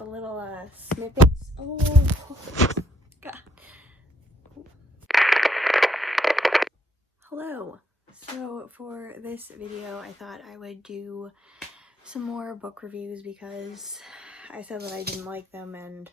the little snippets. Oh, God. Hello. So for this video, I thought I would do some more book reviews because I said that I didn't like them, and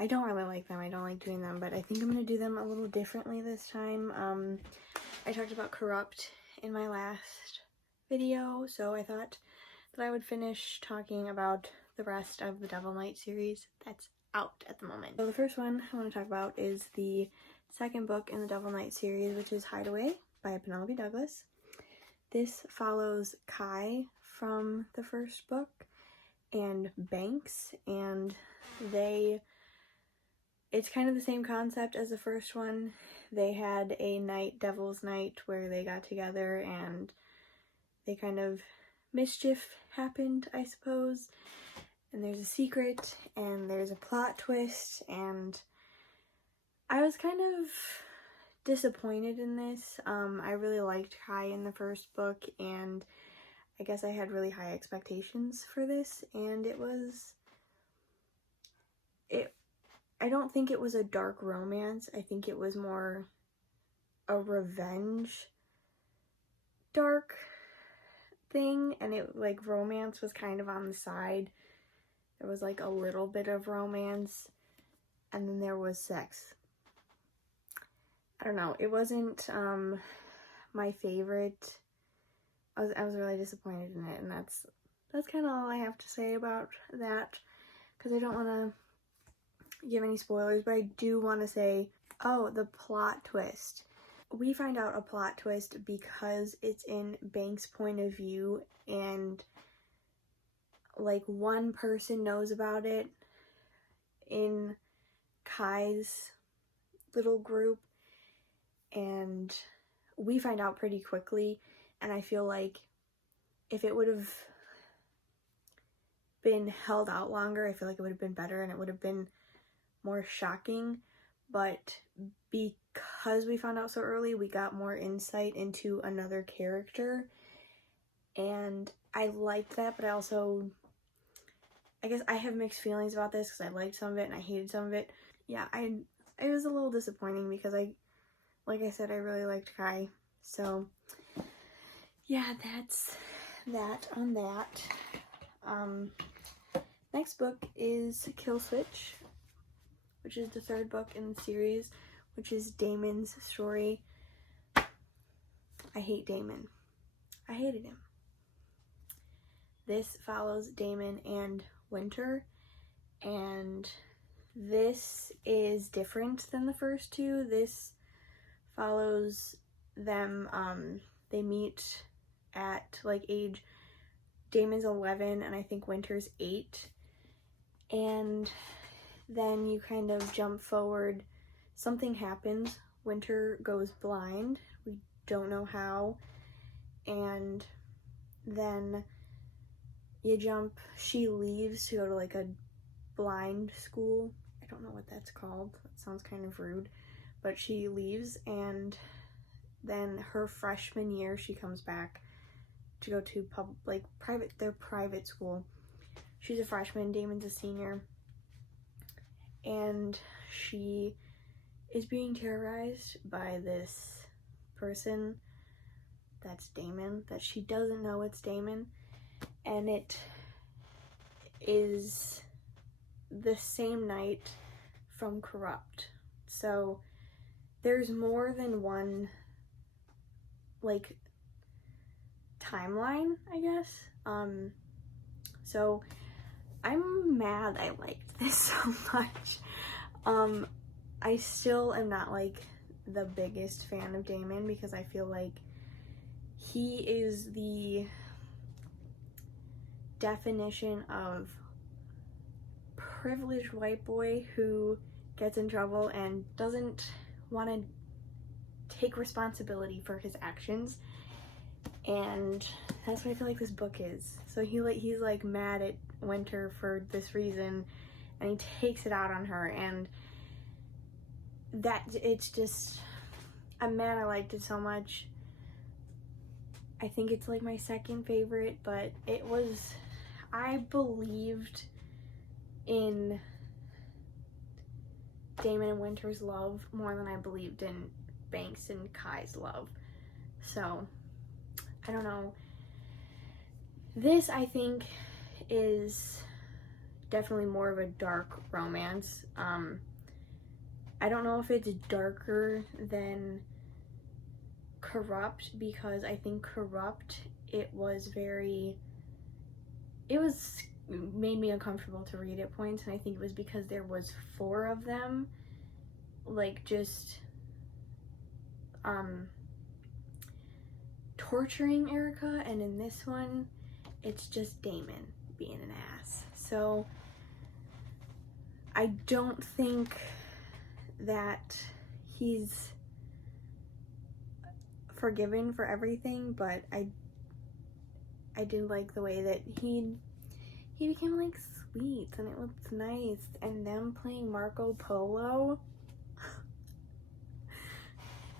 I don't really like them. I don't like doing them, but I think I'm going to do them a little differently this time. I talked about Corrupt in my last video, so I thought that I would finish talking about the rest of the Devil Knight series that's out at the moment. So the first one I want to talk about is the second book in the Devil Knight series, which is Hideaway by Penelope Douglas. This follows Kai from the first book and Banks, and it's kind of the same concept as the first one. They had a night, Devil's Night, where they got together and they kind of mischief happened, I suppose. And there's a secret and there's a plot twist, and I was kind of disappointed in this. I really liked Kai in the first book, and I guess I had really high expectations for this, and I don't think it was a dark romance. I think it was more a revenge dark thing, and romance was kind of on the side. There was like a little bit of romance, and then there was sex. I don't know, it wasn't my favorite. I was really disappointed in it, and that's kind of all I have to say about that, because I don't want to give any spoilers, but I do want to say, oh, the plot twist. We find out a plot twist because it's in Banks' point of view, and like one person knows about it in Kai's little group, and we find out pretty quickly, and I feel like if it would have been held out longer, I feel like it would have been better and it would have been more shocking. But because we found out so early, we got more insight into another character, and I liked that, but I guess I have mixed feelings about this because I liked some of it and I hated some of it. Yeah, it was a little disappointing because like I said, I really liked Kai. So yeah, that's that on that. Next book is Kill Switch, which is the third book in the series, which is Damon's story. I hate Damon. I hated him. This follows Damon and Winter, and this is different than the first two. This follows them, they meet at like age, Damon's 11 and I think Winter's 8, and then you kind of jump forward. Something happens. Winter goes blind. We don't know how. And then she leaves to go to like a blind school. I don't know what that's called. That sounds kind of rude. But she leaves, and then her freshman year she comes back to go to their private school. She's a freshman, Damon's a senior, and she is being terrorized by this person that's Damon, that she doesn't know it's Damon, and it is the same night from Corrupt. So there's more than one like timeline, I guess. So I'm mad I liked this so much. I still am not like the biggest fan of Damon because I feel like he is the definition of privileged white boy who gets in trouble and doesn't want to take responsibility for his actions, and that's what I feel like this book is. So he's like mad at Winter for this reason, and he takes it out on her, and it's just, I'm mad I liked it so much. I think it's like my second favorite, but I believed in Damon and Winter's love more than I believed in Banks and Kai's love. So, I don't know. This, I think, is definitely more of a dark romance. I don't know if it's darker than Corrupt, because I think Corrupt, it made me uncomfortable to read at points, and I think it was because there was 4 of them, like, just torturing Erica, and in this one it's just Damon being an ass. So I don't think that he's forgiven for everything, but I did like the way that he became like sweet, and it looked nice, and them playing Marco Polo. I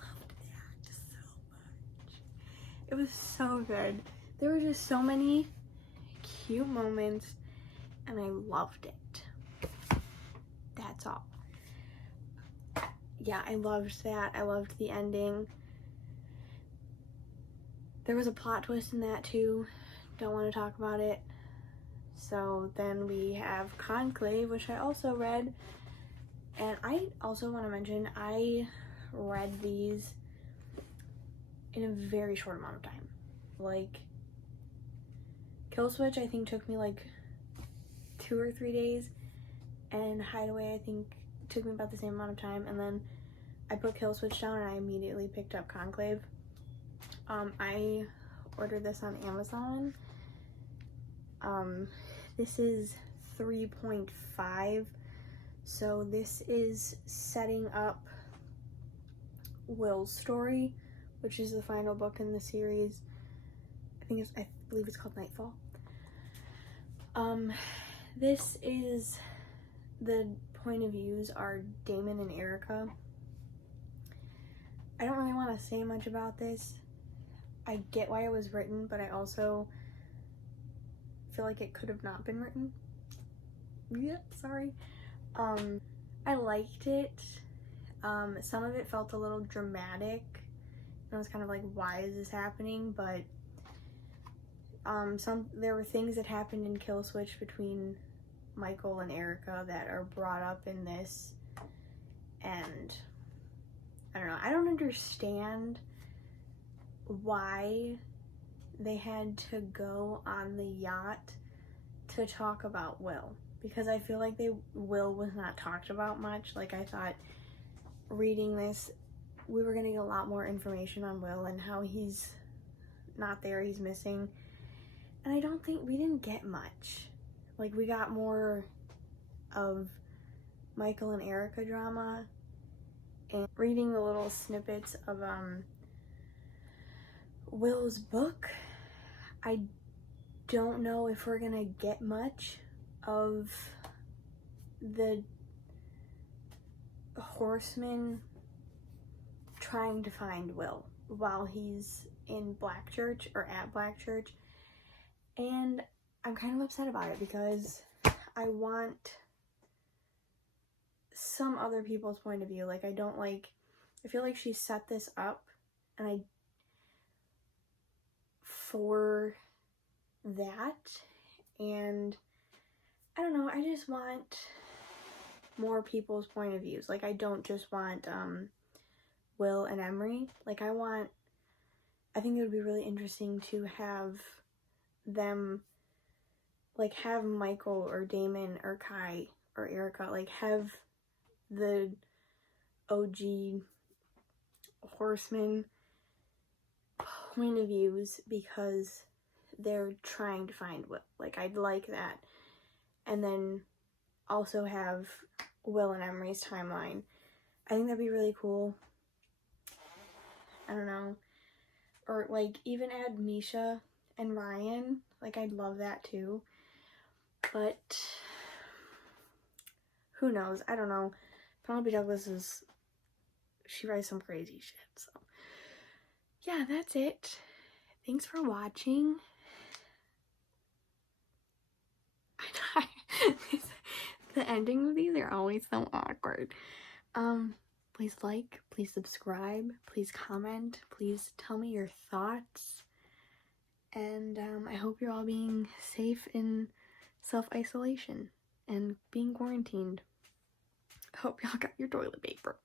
loved that so much. It was so good. There were just so many cute moments, and I loved it. That's all. Yeah, I loved that. I loved the ending. There was a plot twist in that too. Don't want to talk about it. So then we have Conclave, which I also read. And I also want to mention, I read these in a very short amount of time. Like, Kill Switch, I think, took me like 2 or 3 days. And Hideaway, I think, took me about the same amount of time. And then I put Kill Switch down and I immediately picked up Conclave. I ordered this on Amazon. This is 3.5, so this is setting up Will's story, which is the final book in the series. I believe it's called Nightfall. This is, the point of views are Damon and Erica. I don't really want to say much about this. I get why it was written, but I also feel like it could have not been written. Yep, sorry. I liked it. Some of it felt a little dramatic. I was kind of like, why is this happening? But there were things that happened in Kill Switch between Michael and Erica that are brought up in this, and I don't know. I don't understand why they had to go on the yacht to talk about Will, because I feel like Will was not talked about much. Like, I thought reading this, we were gonna get a lot more information on Will and how he's not there, he's missing, and I don't think we didn't get much. Like, we got more of Michael and Erica drama, and reading the little snippets of Will's book, I don't know if we're gonna get much of the horseman trying to find Will while he's in Blackchurch, or at Blackchurch, and I'm kind of upset about it because I want some other people's point of view. Like, I feel like she set this up and for that, and I don't know, I just want more people's point of views. Like, I don't just want Will and Emery. Like, I think it would be really interesting to have them, like, have Michael or Damon or Kai or Erica, like, have the OG horseman point of views, because they're trying to find Will. Like, I'd like that. And then also have Will and Emery's timeline. I think that'd be really cool. I don't know. Or, like, even add Misha and Ryan. Like, I'd love that too. But who knows? I don't know. Penelope Douglas she writes some crazy shit, so yeah, that's it. Thanks for watching. The ending of these are always so awkward. Please like, please subscribe, please comment, please tell me your thoughts. And I hope you're all being safe in self-isolation and being quarantined. I hope y'all got your toilet paper.